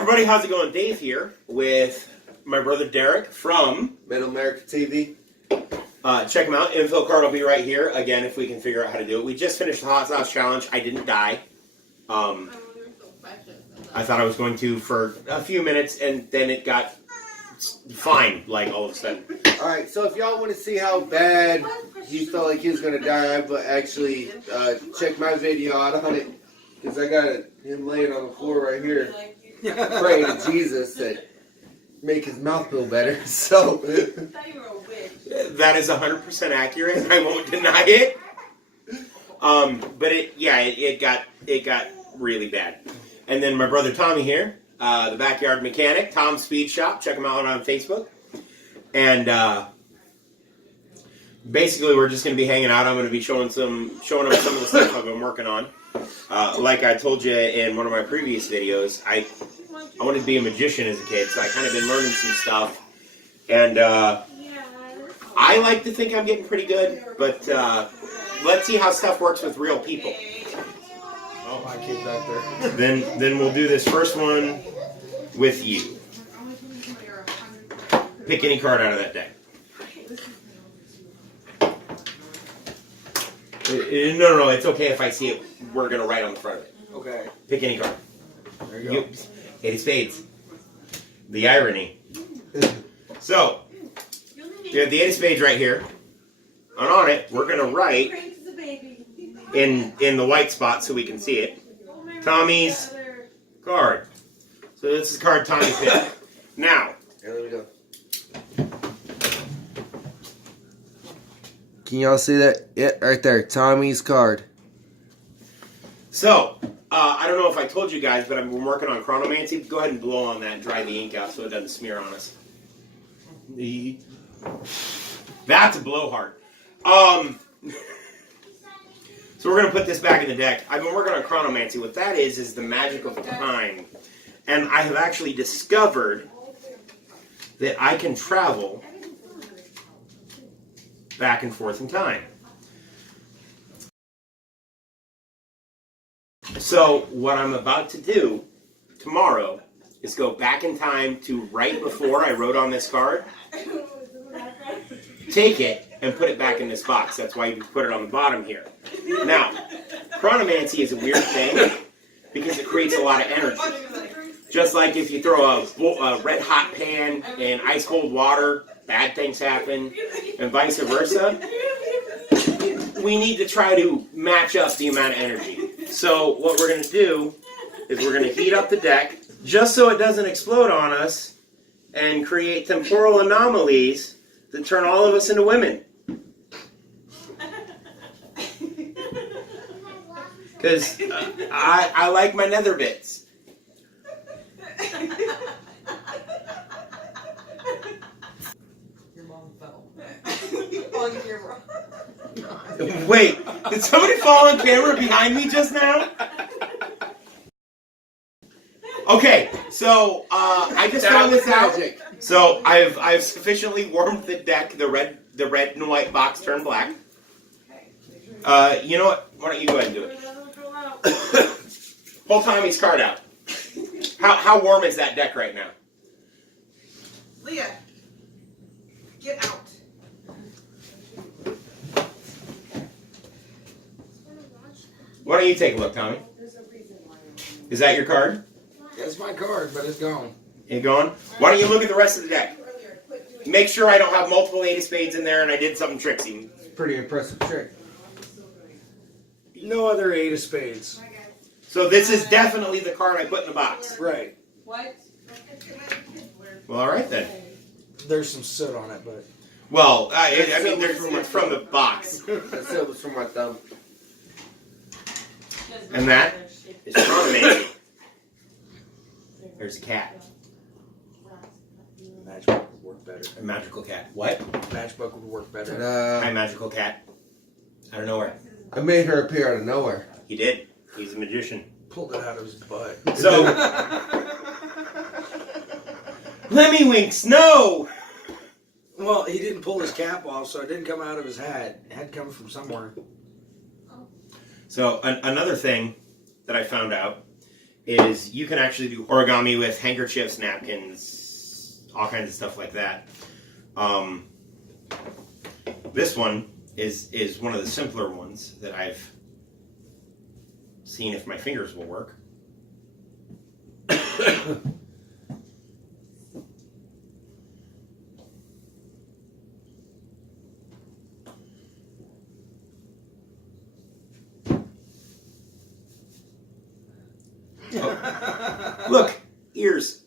everybody, how's it going? Dave here with my brother Derek from Middle America TV. Check him out. Info card will be right here. Again, if we can figure out how to do it. We just finished the hot sauce challenge. I didn't die. I thought I was going to for a few minutes, and then it got fine, like all of a sudden. Alright, so if y'all want to see how bad he felt like he was going to die, but actually check my video out on it, because I got him laying on the floor right here, praying to Jesus that make his mouth feel better. So that is 100% accurate. I won't deny it. But it got really bad. And then my brother Tommy here, the Backyard Mechanic, Tom's Speed Shop. Check him out on Facebook. And basically, we're just going to be hanging out. I'm going to be showing him some of the stuff I've been working on. Like I told you in one of my previous videos, I wanted to be a magician as a kid, so I kind of been learning some stuff. And I like to think I'm getting pretty good, but let's see how stuff works with real people. oh, my kid back there. Then we'll do this first one with you. Pick any card out of that deck. No, it's okay if I see it. We're going to write on the front of it. Okay. Pick any card. There you go. Eight of spades. The irony. So, you have the eight of spades right here. And on it, we're going to write in the white spot so we can see it. Tommy's card. So this is the card Tommy picked. Now. Here, let me go. Can y'all see that? Yeah, right there. Tommy's card. So, I don't know if I told you guys, but I've been working on chronomancy. Go ahead and blow on that and dry the ink out so it doesn't smear on us. That's a blowhard. So we're going to put this back in the deck. I've been working on chronomancy. What that is the magic of time. And I have actually discovered that I can travel back and forth in time. So what I'm about to do tomorrow is go back in time to right before I wrote on this card, take it, and put it back in this box. That's why you put it on the bottom here. Now, chronomancy is a weird thing because it creates a lot of energy. Just like if you throw a red hot pan in ice cold water, bad things happen, and vice versa. We need to try to match up the amount of energy. So what we're going to do is we're going to heat up the deck just so it doesn't explode on us and create temporal anomalies that turn all of us into women. Because I like my nether bits. Your mom fell. On camera. Wait, did somebody fall on camera behind me just now? Okay, so I just found this out. So I've sufficiently warmed the deck. The red and white box turned black. You know what? Why don't you go ahead and do it? Pull Tommy's card out. How warm is that deck right now? Leah, get out. Why don't you take a look, Tommy? Is that your card? That's my card, but it's gone. It gone? Why don't you look at the rest of the deck? Make sure I don't have multiple eight of spades in there and I did something tricksy. Pretty impressive trick. No other eight of spades. So this is definitely the card I put in the box. Right. What? Well, all right then. There's some soot on it, but... Well, I mean, it's from the box. That still was from my thumb. And that is chronomancy. There's a cat. Matchbook would work better. A magical cat. What? Matchbook would work better. Hi, magical cat. Out of nowhere. I made her appear out of nowhere. He did. He's a magician. Pulled it out of his butt. So, Lemmywinks, no! Well, he didn't pull his cap off, so it didn't come out of his hat. It had to come from somewhere. So, another thing that I found out is you can actually do origami with handkerchiefs, napkins, all kinds of stuff like that. This one is one of the simpler ones that I've seen if my fingers will work. Oh. Look, ears.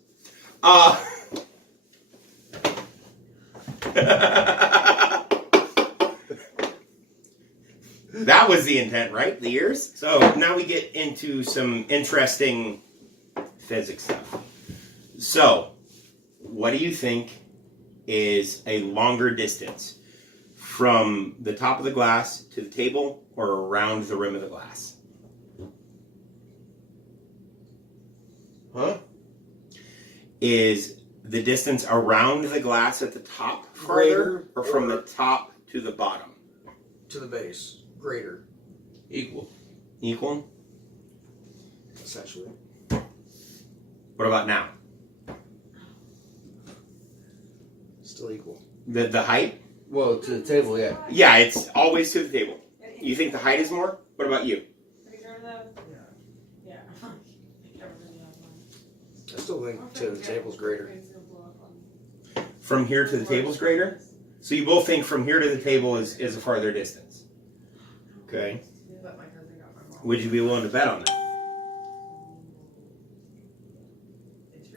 That was the intent, right? The ears? So now we get into some interesting physics stuff. So, what do you think is a longer distance from the top of the glass to the table or around the rim of the glass? Huh? Is the distance around the glass at the top farther Greater or from the top to the bottom? To the base. Greater, Equal. Equal? essentially. What about now? Still equal. The height? Well, to the table, yeah. Yeah, it's always to the table. You think the height is more? What about you? Yeah. I still think to the table's greater. From here to the table's greater? So you both think from here to the table is a farther distance. Okay. Would you be willing to bet on that?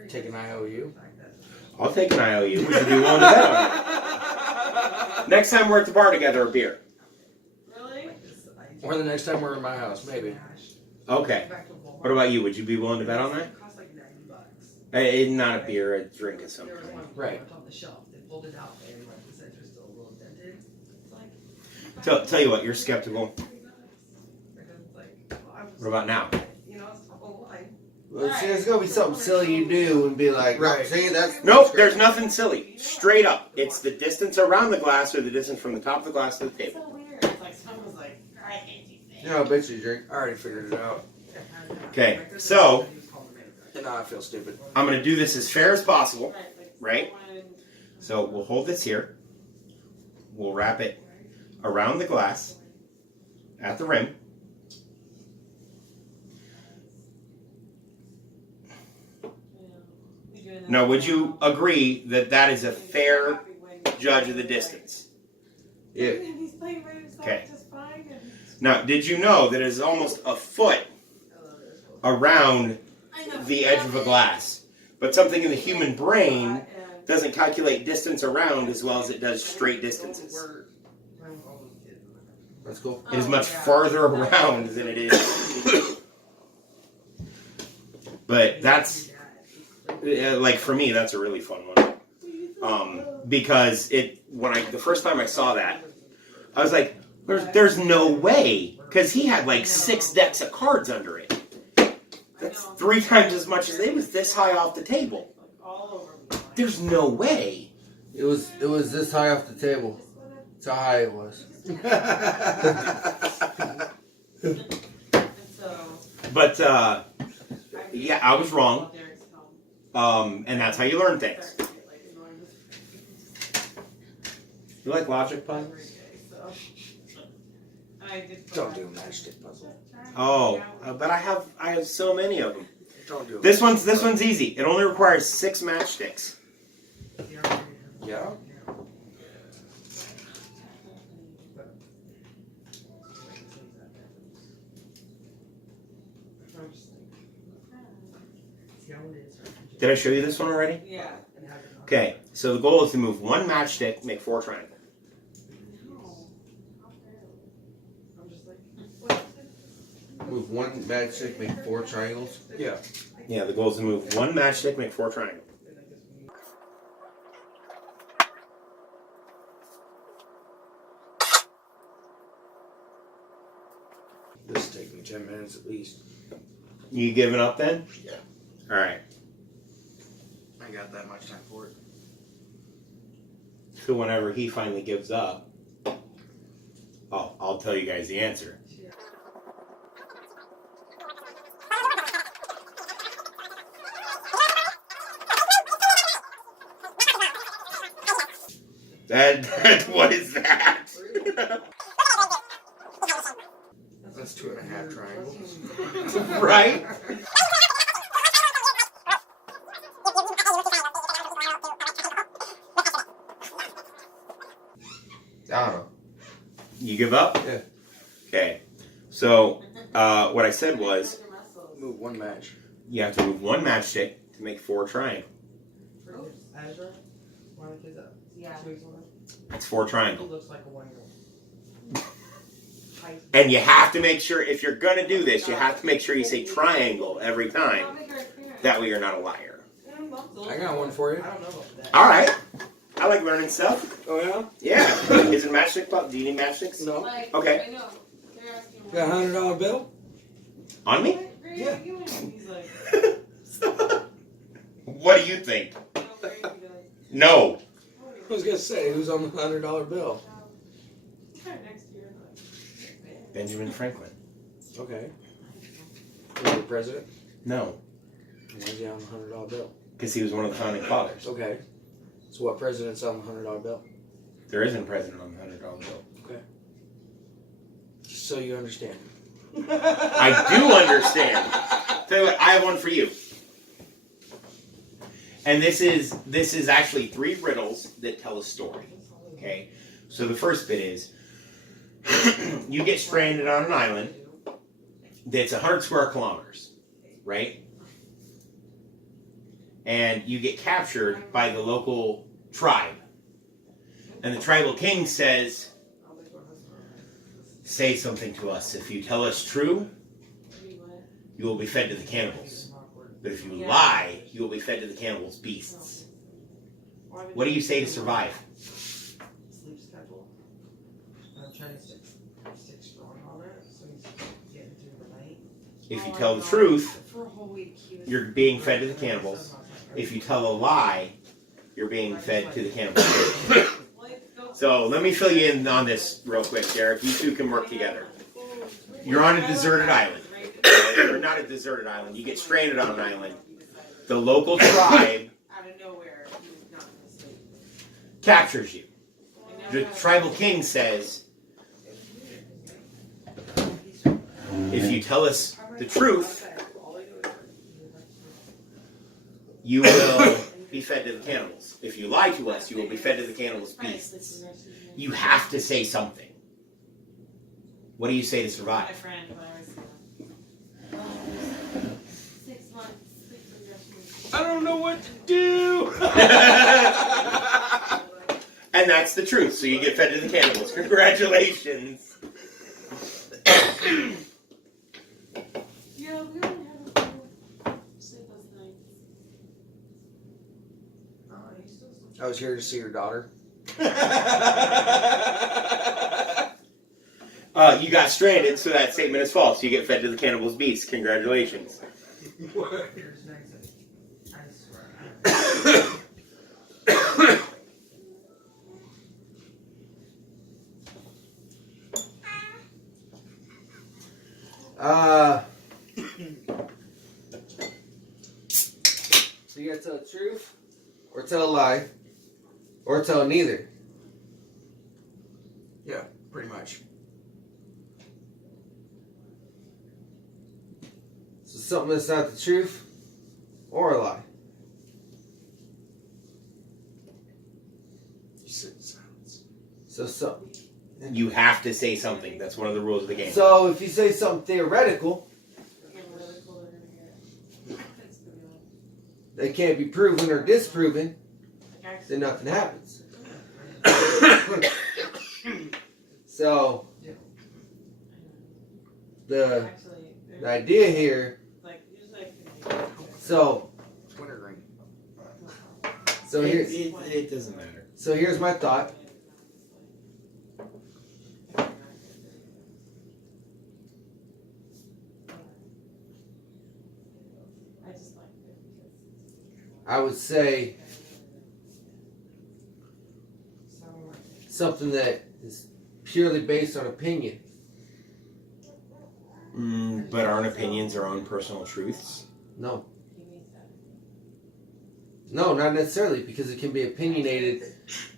Take an IOU. I'll take an IOU. Would you be willing to bet on that? Next time we're at the bar together, a beer. Really? Or the next time we're in my house, maybe. Okay. What about you? Would you be willing to bet on that? Cost like $90. Not a beer, a drink of some There was kind. one Right. on the shelf. They pulled it out and like the center's still a little dented. It's like Tell you what, you're skeptical. $30. What about now? You know, it's online. Well, see, there's gonna be something silly you do and be like, Right. see, that's Nope, there's nothing silly. Straight up. It's the distance around the glass or the distance from the top of the glass to the It's table. so weird. It's like someone's like, I hate you. Yeah, I bet you drink. I already figured it out. Okay, so And now I feel stupid. I'm going to do this as fair as possible, right? So we'll hold this here. We'll wrap it around the glass at the rim. Now, would you agree that that is a fair judge of the distance? Yeah. Okay. Now, did you know that it is almost a foot around the edge of a glass? But something in the human brain doesn't calculate distance around as well as it does straight distances. That's cool. It is much farther around than it is. But that's, like for me, that's a really fun one. Because the first time I saw that, I was like, there's no way. Because he had like 6 decks of cards under it. That's 3 times as much as it was this high off the table. There's no way. It was this high off the table. That's how high it was. But, yeah, I was wrong. And that's how you learn things. You like logic puzzles? Don't do a matchstick puzzle. Oh, but I have so many of them. Don't do it. This one's easy. It only requires 6 matchsticks. Yeah? Did I show you this one already? Yeah. Okay, so the goal is to move 1 matchstick, make 4 triangles. Move 1 matchstick, make 4 triangles. Yeah. Yeah, the goal is to move 1 matchstick, make 4 triangles. This will take me 10 minutes at least. You giving up then? Yeah. All right. I got that much time for it. So whenever he finally gives up, I'll tell you guys the answer. What is that? That's 2.5 triangles. Right? I don't know. You give up? Yeah. Okay. So, what I said was, Move one match. you have to move one matchstick to make 4 triangles. Ezra, one of the kids up. Yeah. 2 weeks old. That's 4 He triangles. looks like a 1-year-old. And you have to make sure, if you're going to do this, you have to make sure you say triangle every time. That way you're not a liar. I got one for you. I don't know about that. All right. I like learning stuff. Oh yeah? Yeah. Is it matchstick? Do you need matchsticks? No. Okay. I know. They're asking Got a $100 bill? On me? Yeah. He's like, What do you think? no, where are you going? No. I was gonna say, who's on the $100 bill? Kind of next year. Benjamin Franklin. Okay. Is he the president? No. Why is he on the $100 bill? Because he was one of the founding fathers. Okay. So what president's on the $100 bill? There isn't a president on the $100 bill. Just so you understand. I do understand. Tell you what, I have one for you. And this is actually 3 riddles that tell a story. Okay? So the first bit is you get stranded on an island that's 100 square kilometers, right? And you get captured by the local tribe. And the tribal king says, say something to us. If you tell us true, you will be fed to the cannibals. But if you lie, you will be fed to the cannibals' beasts. What do you say to survive? Sleep schedule. I'm trying to stick strong on it, so he's getting through the night. If you tell the truth, For a whole week, he was. you're being fed to the cannibals. If you tell a lie, you're being fed to the cannibals. So let me fill you in on this real quick, Derek. You two can work together. You're on a deserted island. Or not a deserted island. You get stranded on an island. The local tribe Out of nowhere, he was not going to sleep. captures you. The tribal king says, if you tell us the truth, you will be fed to the cannibals. If you lie to us, you will be fed to the cannibals' beasts. You have to say something. What do you say to My survive? friend, when I was 6 months, sleep suggestions. I don't know what to do. And that's the truth. So you get fed to the cannibals. Congratulations. Yeah, we only have a few sleepless nights. Oh, he's still sleeping. I was here to see your daughter. You got stranded, so that statement is false. You get fed to the cannibals' beasts. Congratulations. Here's next thing. I swear. So you gotta tell the truth, or tell a lie, or tell neither. Yeah, pretty much. So something that's not the truth, or a lie. You sit in silence. So You have to say something. That's one of the rules of the game. so if you say something theoretical, Analytical, they're gonna hear it. It's gonna be that can't be proven or disproven, like, then nothing happens. So the actually, the idea here, like, usually so It's wintergreen. here's It doesn't matter. so here's my thought. I just like it because I would say something that is purely based on opinion. But aren't opinions our own personal truths? No, he means that. no, not necessarily, because it can be opinionated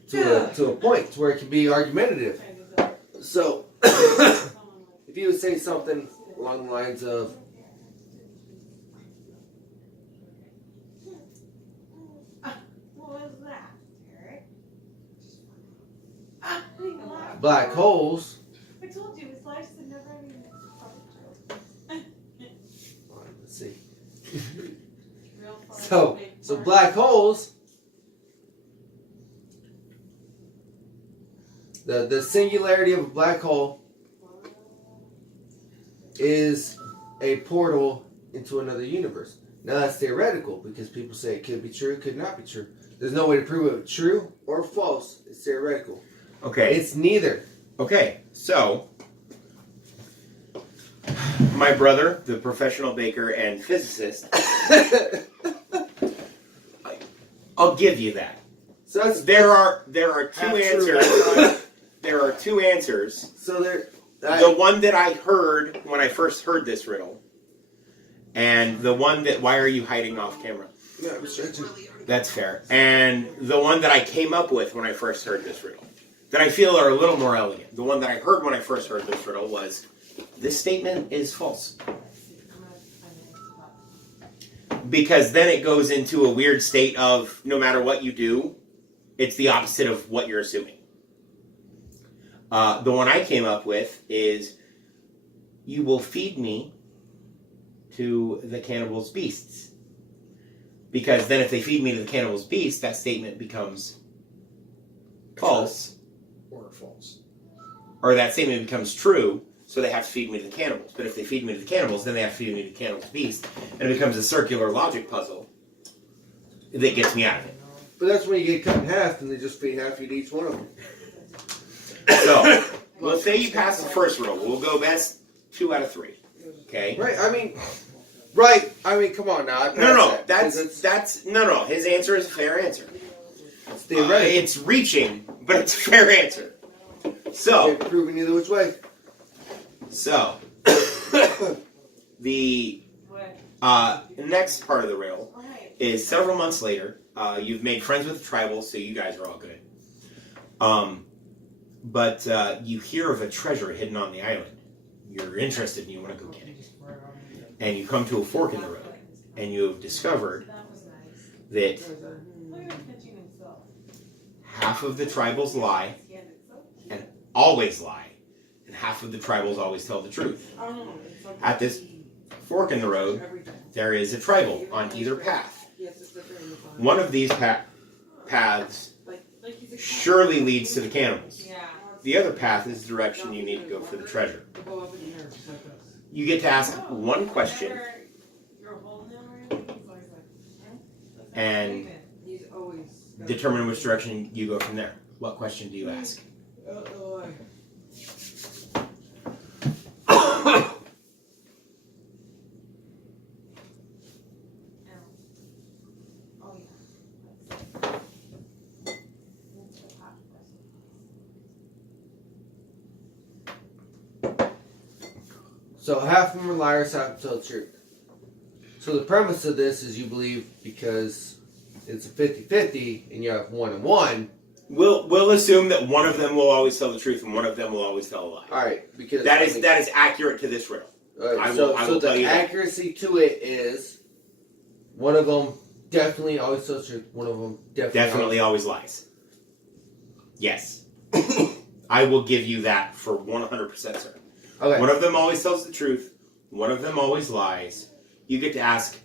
to a point to where it can be argumentative. So, if you would say something along the lines of, What was that, Eric? black holes. I told you, his life's never even Let's see. real fun. So black holes. The singularity of a black hole is a portal into another universe. Now that's theoretical because people say it could be true, it could not be true. There's no way to prove it true or false. It's theoretical. Okay. It's neither. Okay. So, my brother, the professional baker and physicist, I'll give you that. So that's, There are two Half true, answers. half right. There are two answers. so there. The one that I heard when I first heard this riddle, and the one that why are you hiding off camera? Yeah, I'm stretching. That's fair. And the one that I came up with when I first heard this riddle, that I feel are a little more elegant. The one that I heard when I first heard this riddle was, this statement is false. Because then it goes into a weird state of no matter what you do, it's the opposite of what you're assuming. The one I came up with is, you will feed me to the cannibal's beasts. Because then if they feed me to the cannibal's beasts, that statement becomes false. Or false. Or that statement becomes true, so they have to feed me to the cannibals. But if they feed me to the cannibals, then they have to feed me to the cannibal's beast. And it becomes a circular logic puzzle that gets me out of it. But that's when you get cut in half and they just feed half to each one of them. So, we'll say you pass the first riddle. We'll go best 2 out of 3. Okay? Right, I mean, right, I mean, come on now. No, that's no. His answer is a fair answer. It's theoretical. It's reaching, but it's a fair answer. So, Can't prove it either which way. so the next part of the riddle is several months later. You've made friends with the tribals, so you guys are all good. But you hear of a treasure hidden on the island. You're interested and you want to go get it. And you come to a fork in the road, and you have discovered that half of the tribals lie, and always lie, and half of the tribals always tell the truth. At this fork in the road, there is a tribal on either path. One of these paths surely leads to the cannibals. The other path is the direction you need to go for the treasure. You get to ask one question, and determine which direction you go from there. What question do you ask? So half of them are liars, half of them tell the truth. So the premise of this is you believe because it's a 50-50 and you have 1 and 1. We'll assume that one of them will always tell the truth and one of them will always tell a lie. Alright, because That is accurate to this riddle. I will so tell the you that. accuracy to it is one of them definitely always tells the truth, one of them Definitely always lies. Yes. I will give you that for 100% certain. Okay. One of them always tells the truth. One of them always lies. You get to ask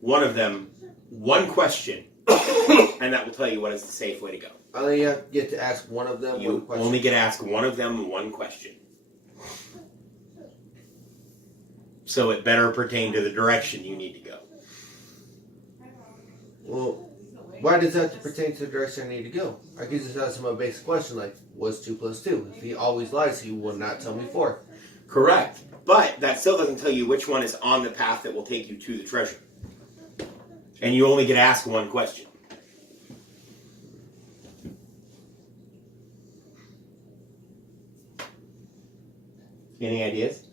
one of them one question, and that will tell you what is the safe way to go. I only get to ask one of them one You question. only get to ask one of them one question. So it better pertain to the direction you need to go. Well, why does that have to pertain to the direction I need to go? I could just ask him a basic question like, what's 2 plus 2? If he always lies, he will not tell me 4. Correct. But that still doesn't tell you which one is on the path that will take you to the treasure. And you only get to ask one question. Any ideas?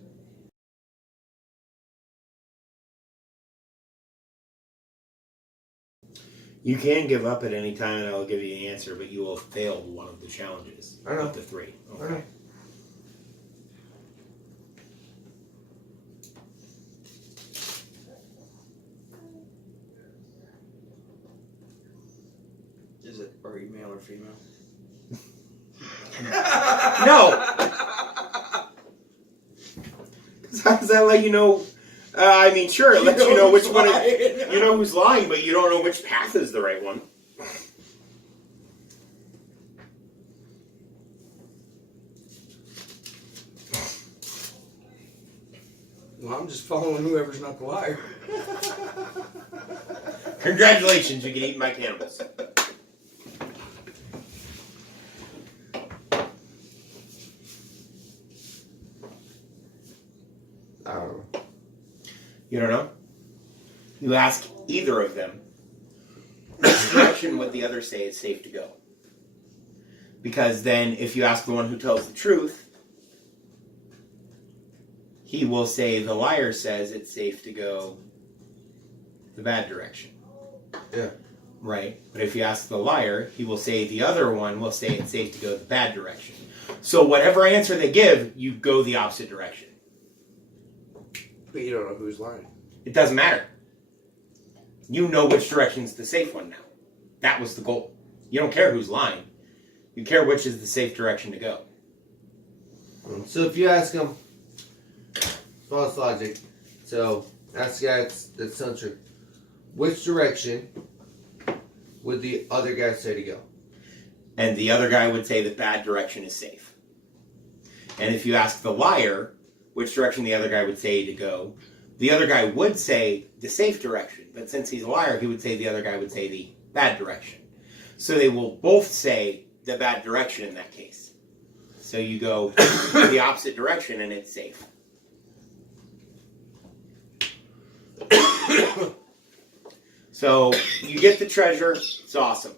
You can give up at any time and I'll give you the answer, but you will fail one of the challenges. I know. Of the 3. Okay. I know. Is it, are you male or female? No! How does that let you know? I mean, sure, it lets you know which one. You know who's lying, but you don't know which path is the right one. Well, I'm just following whoever's not the liar. Congratulations, you get eaten by cannibals. I don't know. You don't know? You ask either of them, which direction would the other say it's safe to go? Because then, if you ask the one who tells the truth, he will say the liar says it's safe to go the bad direction. Yeah. Right? But if you ask the liar, he will say the other one will say it's safe to go the bad direction. So whatever answer they give, you go the opposite direction. But you don't know who's lying. It doesn't matter. You know which direction's the safe one now. That was the goal. You don't care who's lying. You care which is the safe direction to go. So if you ask him, false logic. So ask the guy that's telling the truth. Which direction would the other guy say to go? And the other guy would say the bad direction is safe. And if you ask the liar which direction the other guy would say to go, the other guy would say the safe direction. But since he's a liar, he would say the other guy would say the bad direction. So they will both say the bad direction in that case. So you go the opposite direction and it's safe. So you get the treasure, it's awesome.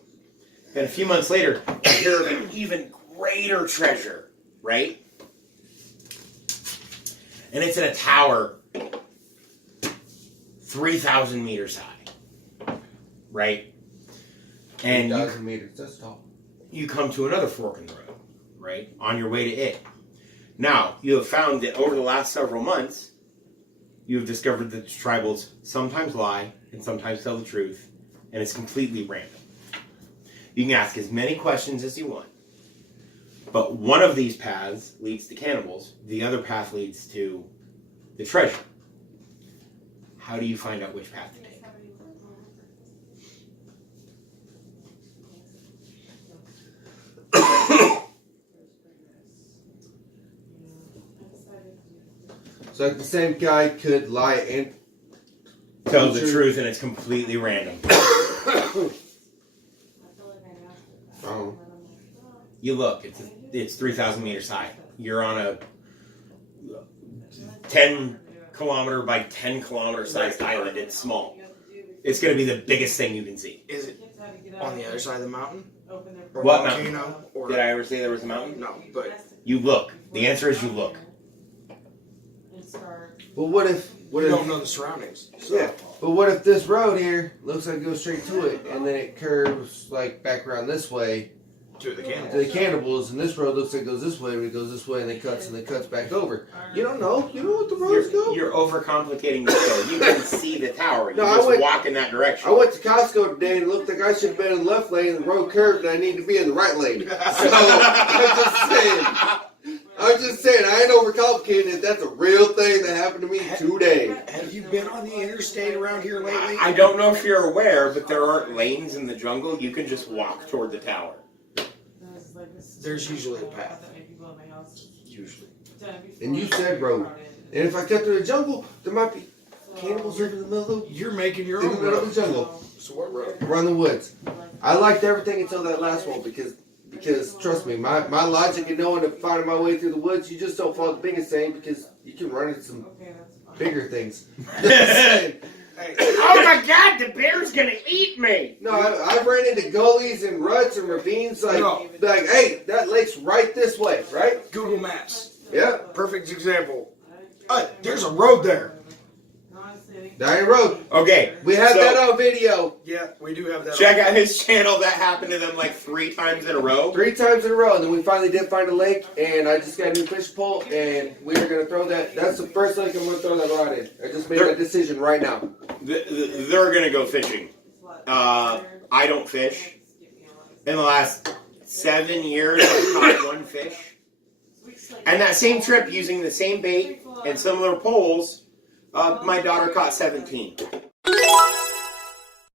Then a few months later, you hear of an even greater treasure, right? And it's in a tower 3,000 meters high, right? And 3,000 meters, that's tall. you come to another fork in the road, right? On your way to it. Now, you have found that over the last several months, you have discovered that the tribals sometimes lie and sometimes tell the truth, and it's completely random. You can ask as many questions as you want, but one of these paths leads to cannibals, the other path leads to the treasure. How do you find out which path to take? So like the same guy could lie and Tell the truth, and it's completely random. Oh. You look, it's 3,000 meters high. You're on a 10 kilometer by 10 kilometer sized island. It's small. It's going to be the biggest thing you can see. Is it on the other side of the mountain? Or What volcano? mountain? Or Did I ever say there was a mountain? no, but You look. The answer is you look. But what if we don't know the surroundings. So. yeah. But what if this road here looks like it goes straight to it and then it curves like back around this way To the cannibals. to the cannibals, and this road looks like it goes this way and it goes this way and it cuts back over. You don't know. You know what the roads go. You're overcomplicating this though. You can see the tower. You No, I just went- walk in that direction. I went to Costco today and it looked like I should have been in the left lane and the road curved and I need to be in the right lane. So I'm just saying, I ain't overcomplicating it. That's a real thing that happened to me today. Have you been on the interstate around here lately? I don't know if you're aware, but there aren't lanes in the jungle. You can just walk toward the tower. There's usually a path. Usually. And you said road. And if I cut through the jungle, there might be cannibals living in the middle of You're making your in the own middle road. of the jungle. So what road? Run the woods. I liked everything until that last one because trust me, my logic in knowing to find my way through the woods, you just don't follow the biggest thing because you can run into some bigger things. Oh my God! The bear's gonna eat me. No, I've ran into gullies and ruts and ravines like, No. like, hey, that lake's right this way, right? Google Maps. Yeah. Perfect example. There's a road there. Dying Road. Okay, We have so that on video. Yeah, we do have that. check out his channel. That happened to them like 3 times in a row. 3 times in a row, and then we finally did find a lake, and I just got a new fish pole, and we are gonna throw that. That's the first lake I'm gonna throw that rod in. I just made that decision right now. They're gonna go fishing. I don't fish. In the last 7 years, I've caught 1 fish. And that same trip, using the same bait and similar poles, my daughter caught 17.